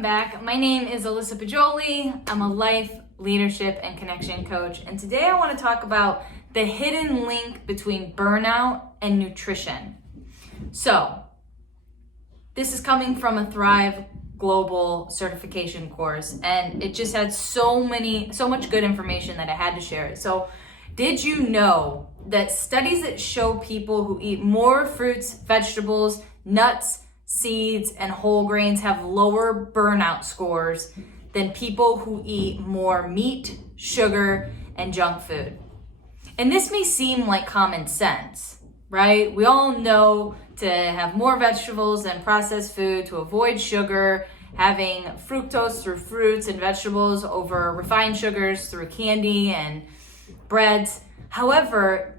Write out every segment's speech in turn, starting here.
welcome back. My name is Alyssa Pajoli. I'm a life, leadership, and connection coach. And today I want to talk about the hidden link between burnout and nutrition. So, this is coming from a Thrive Global certification course, and it just had so much good information that I had to share it. So, did you know that studies that show people who eat more fruits, vegetables, nuts, seeds, and whole grains have lower burnout scores than people who eat more meat, sugar, and junk food? And this may seem like common sense, right? We all know to have more vegetables and processed food, to avoid sugar, having fructose through fruits and vegetables over refined sugars through candy and breads. However,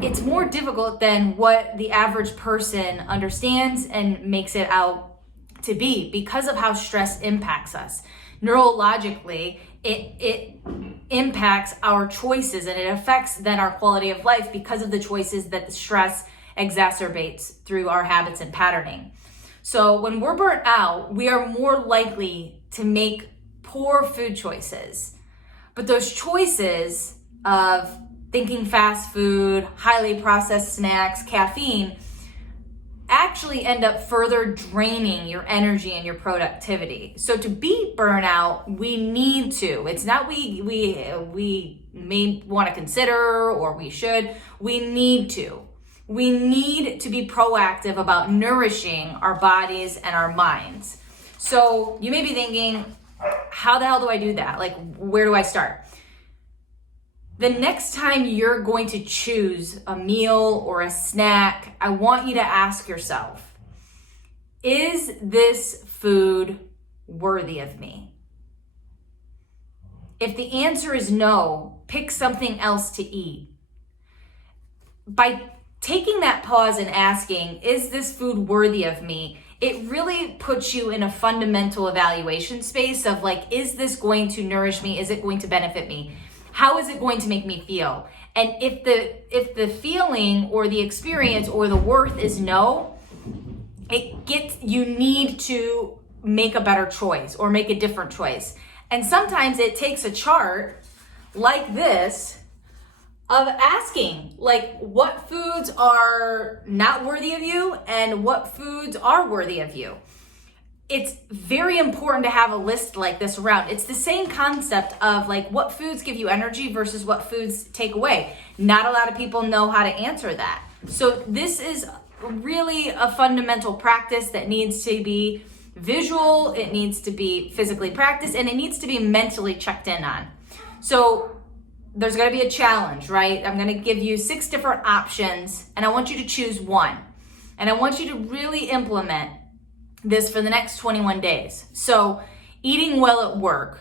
it's more difficult than what the average person understands and makes it out to be because of how stress impacts us. Neurologically, it impacts our choices, and it affects then our quality of life because of the choices that the stress exacerbates through our habits and patterning. So when we're burnt out, we are more likely to make poor food choices. But those choices of thinking fast food, highly processed snacks, caffeine, actually end up further draining your energy and your productivity. So to beat burnout, we need to. It's not we may want to consider or we should. We need to. We need to be proactive about nourishing our bodies and our minds. So you may be thinking, how the hell do I do that? Like, where do I start? The next time you're going to choose a meal or a snack, I want you to ask yourself, is this food worthy of me? If the answer is no, pick something else to eat. By taking that pause and asking, is this food worthy of me? It really puts you in a fundamental evaluation space of like, is this going to nourish me? Is it going to benefit me? How is it going to make me feel? And if the feeling or the experience or the worth is no, you need to make a better choice or make a different choice. And sometimes it takes a chart like this of asking, like, what foods are not worthy of you and what foods are worthy of you. It's very important to have a list like this around. It's the same concept of like what foods give you energy versus what foods take away. Not a lot of people know how to answer that. So this is really a fundamental practice that needs to be visual, it needs to be physically practiced, and it needs to be mentally checked in on. So there's gonna be a challenge, right? I'm gonna give you 6 different options, and I want you to choose one. And I want you to really implement this for the next 21 days. So eating well at work.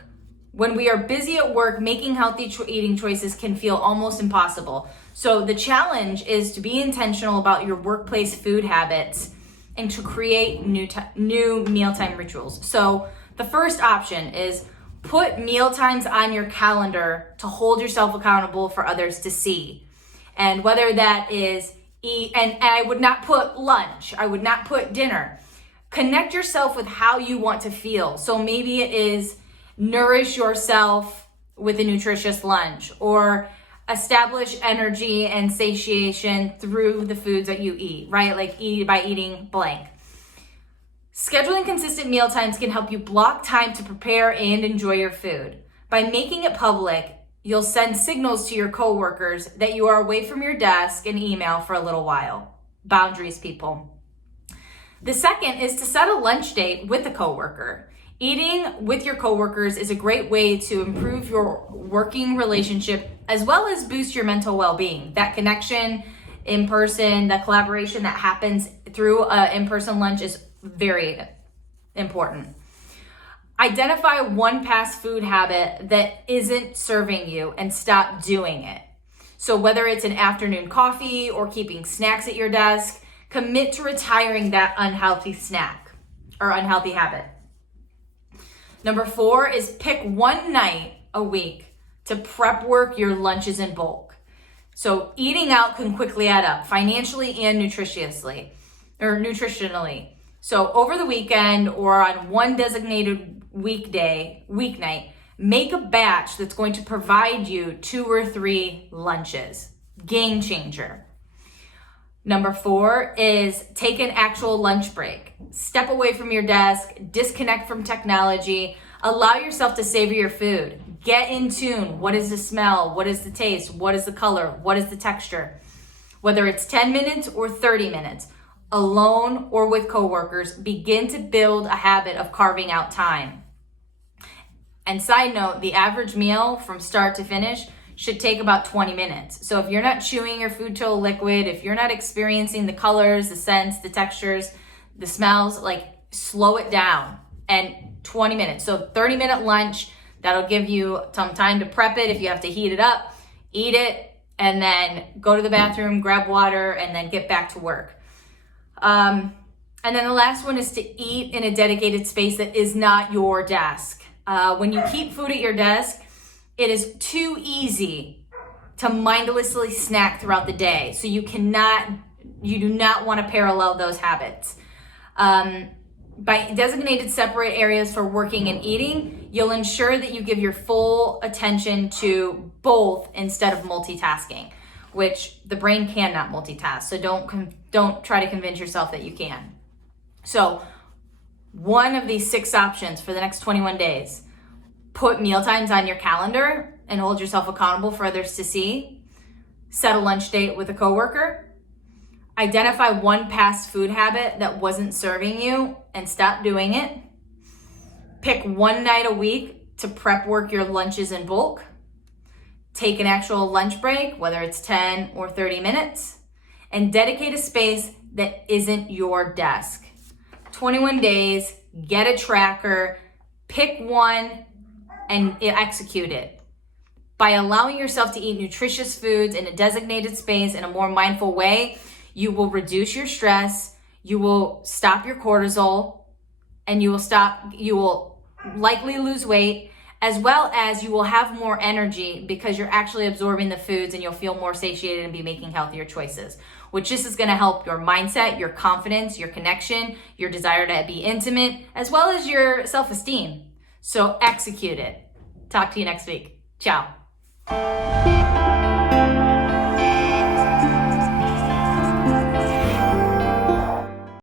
When we are busy at work, making healthy eating choices can feel almost impossible. So the challenge is to be intentional about your workplace food habits and to create new mealtime rituals. So the first option is put meal times on your calendar to hold yourself accountable for others to see. And whether that is eat, and I would not put lunch, I would not put dinner. Connect yourself with how you want to feel. So maybe it is nourish yourself with a nutritious lunch, or establish energy and satiation through the foods that you eat, right? Like eat by eating blank. Scheduling consistent meal times can help you block time to prepare and enjoy your food. By making it public, you'll send signals to your coworkers that you are away from your desk and email for a little while. Boundaries, people. The second is to set a lunch date with a coworker. Eating with your coworkers is a great way to improve your working relationship as well as boost your mental well-being. That connection in person, that collaboration that happens through an in-person lunch is very important. Identify one fast food habit that isn't serving you and stop doing it. So whether it's an afternoon coffee or keeping snacks at your desk, commit to retiring that unhealthy snack or unhealthy habit. Number 4 is pick one night a week to prep work your lunches in bulk. So eating out can quickly add up financially and nutritionally. So over the weekend or on one designated weeknight, make a batch that's going to provide you 2 or 3 lunches. Game changer. Number 4 is take an actual lunch break. Step away from your desk, disconnect from technology, allow yourself to savor your food. Get in tune. What is the smell? What is the taste? What is the color? What is the texture? Whether it's 10 minutes or 30 minutes, alone or with coworkers, begin to build a habit of carving out time. And side note, the average meal from start to finish should take about 20 minutes. So if you're not chewing your food to a liquid, if you're not experiencing the colors, the scents, the textures, the smells, like slow it down. And 20 minutes. So 30-minute lunch, that'll give you some time to prep it if you have to heat it up, eat it, and then go to the bathroom, grab water, and then get back to work. And then the last one is to eat in a dedicated space that is not your desk. When you keep food at your desk, it is too easy to mindlessly snack throughout the day. So you do not want to parallel those habits. By designated separate areas for working and eating, you'll ensure that you give your full attention to both instead of multitasking, which the brain cannot multitask. So don't try to convince yourself that you can. So one of these 6 options for the next 21 days, put meal times on your calendar and hold yourself accountable for others to see. Set a lunch date with a coworker. Identify one past food habit that wasn't serving you and stop doing it. Pick one night a week to prep work your lunches in bulk. Take an actual lunch break, whether it's 10 or 30 minutes, and dedicate a space that isn't your desk. 21 days, get a tracker, pick one, and execute it. By allowing yourself to eat nutritious foods in a designated space in a more mindful way, you will reduce your stress, you will stop your cortisol, and you will likely lose weight, as well as you will have more energy because you're actually absorbing the foods and you'll feel more satiated and be making healthier choices, which this is going to help your mindset, your confidence, your connection, your desire to be intimate, as well as your self-esteem. So execute it. Talk to you next week. Ciao.